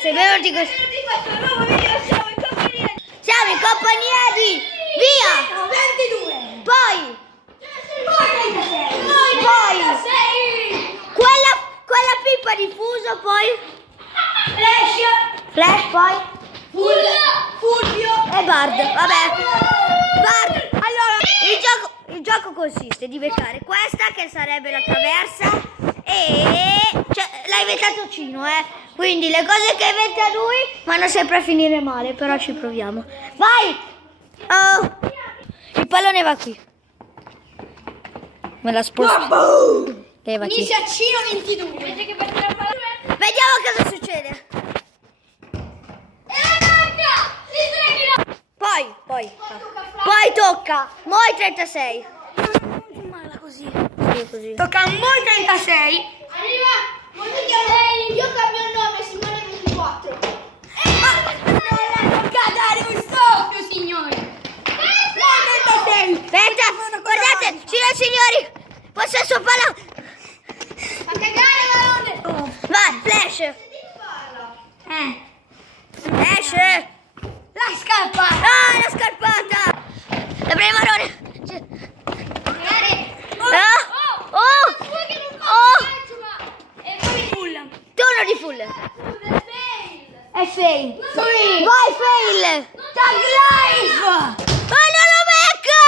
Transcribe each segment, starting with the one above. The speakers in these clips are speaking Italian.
Se benvenuti in questo nuovo video, siamo in compagnia di Via 22. Poi 36. quella pippa di fuso, poi Flash. poi Fulvio. e Bard. Vabbè, Bard. Allora, il gioco consiste di beccare questa che sarebbe la traversa e l'ha inventato Cino, quindi le cose che inventa lui vanno sempre a finire male, però ci proviamo. Vai! Oh. Il pallone va qui. Me la sposto. Che va qui. Inizia Cino 22. Vediamo cosa succede. Poi tocca Moi 36. Così. Tocca a Moi 36. Io cambio il nome, Simone 24. Tocca a dare un soffio, signori. Moi 36. Aspetta, guardate, signori, possesso palla. Fa cagare la ronda. Vai, flash. Flash. La scarpa. Ah, la scarpata. La prima marrone. Turno di full. È fail. Vai, fail. Tag life. Ma non lo becca!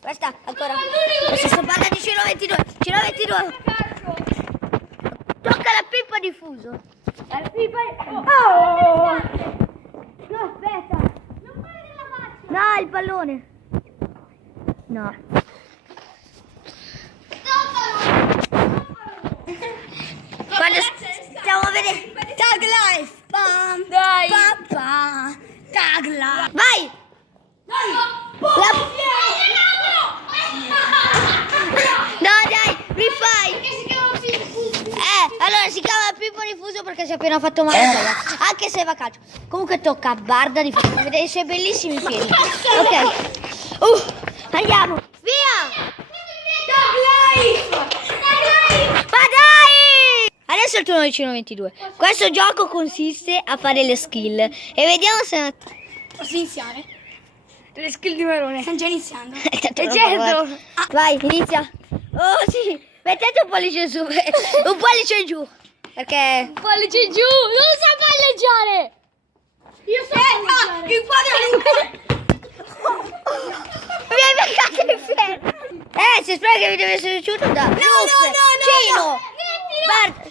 Questa, ancora. Possesso palla di Cino 22. Cino 22. Tocca la pippa di fuso. Oh. No, aspetta. No, il pallone. No. Quando stiamo a vedere. Tag life. Pam. Dai. Pam, pam. Tag life. Vai! No, dai, rifai! Allora si chiama Pippo Diffuso perché si è appena fatto male la coda, anche se va a calcio. Comunque tocca a Barda di farmi vedere i suoi bellissimi piedi. Ok. Andiamo! Via! Ma dai! Adesso è il turno di Cino 22. Questo gioco consiste a fare le skill e vediamo se... Posso iniziare? Le skill di Marone. Stanno già iniziando. Certo. Vai, inizia. Oh sì, mettete un pollice su, un pollice giù. Perché... Pollice giù, non sa palleggiare. Io so palleggiare. Il quadro Mi hai beccato il ferro. Se spero che vi deve essere piaciuto da Lux, Cino, Bart.